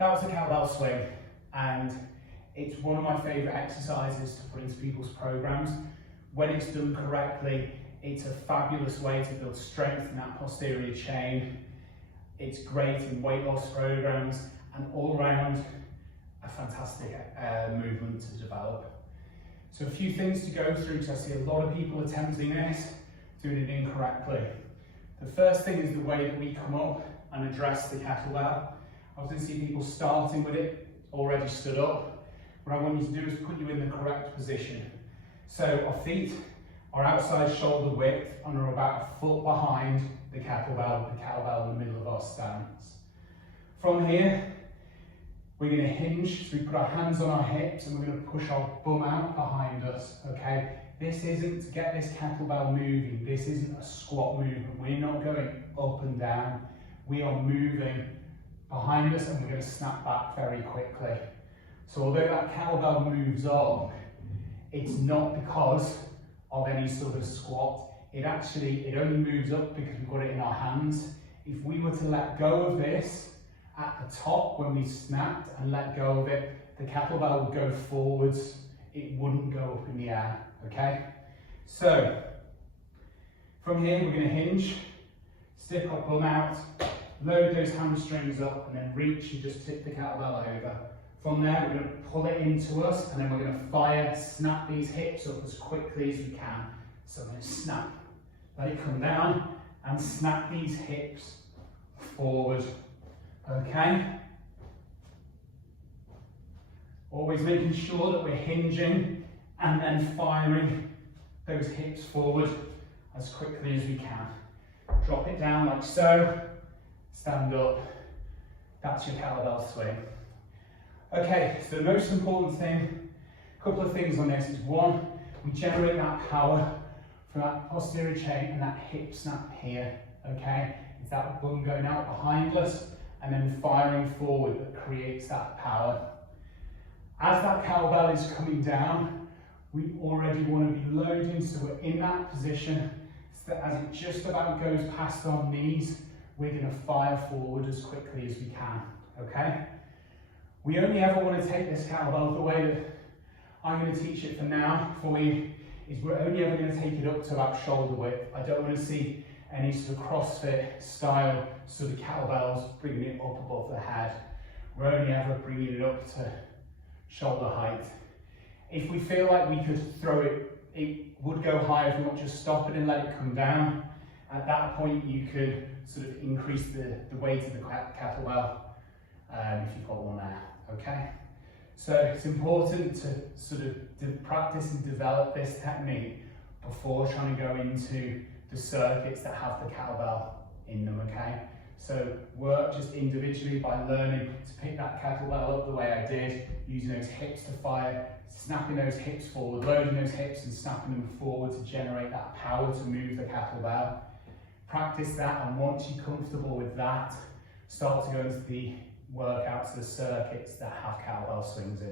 That was the kettlebell swing, and it's one of my favourite exercises to put into people's programs. When it's done correctly, it's a fabulous way to build strength in that posterior chain. It's great in weight loss programs, and all around a fantastic movement to develop. So a few things to go through, because I see a lot of people attempting this, doing it incorrectly. The first thing is the way that we come up and address the kettlebell. I often see people starting with it already stood up. What I want you to do is put you in the correct position. So our feet are outside shoulder width and are about a foot behind the kettlebell in the middle of our stance. From here, we're going to hinge, so we put our hands on our hips and we're going to push our bum out behind us, okay? This isn't to get this kettlebell moving, this isn't a squat movement. We're not going up and down, we are moving behind us and we're going to snap back very quickly. So although that kettlebell moves on, it's not because of any sort of squat. It only moves up because we've got it in our hands. If we were to let go of this at the top when we snapped and let go of it, the kettlebell would go forwards, it wouldn't go up in the air, okay? So, from here we're going to hinge, stick our bum out, load those hamstrings up and then reach and just tip the kettlebell over. From there we're going to pull it into us and then we're going to fire, snap these hips up as quickly as we can. So I'm going to snap, let it come down and snap these hips forward. Okay? Always making sure that we're hinging and then firing those hips forward as quickly as we can. Drop it down like so, stand up. That's your kettlebell swing. Okay, so the most important thing, a couple of things on this is one, we generate that power from that posterior chain and that hip snap here, okay? It's that bum going out behind us and then firing forward that creates that power. As that kettlebell is coming down, we already want to be loading, so we're in that position, so that as it just about goes past our knees, we're going to fire forward as quickly as we can, okay? We only ever want to take this kettlebell, the way that I'm going to teach it for now for you, is we're only ever going to take it up to about shoulder width. I don't want to see any sort of CrossFit style sort of kettlebells bringing it up above the head. We're only ever bringing it up to shoulder height. If we feel like we could throw it, it would go higher if we not just stop it and let it come down. At that point you could sort of increase the weight of the kettlebell if you've got one there, okay? So it's important to sort of practice and develop this technique before trying to go into the circuits that have the kettlebell in them, okay? So work just individually by learning to pick that kettlebell up the way I did, using those hips to fire, snapping those hips forward, loading those hips and snapping them forward to generate that power to move the kettlebell. Practice that, and once you're comfortable with that, start to go into the workouts, the circuits that have kettlebell swings in.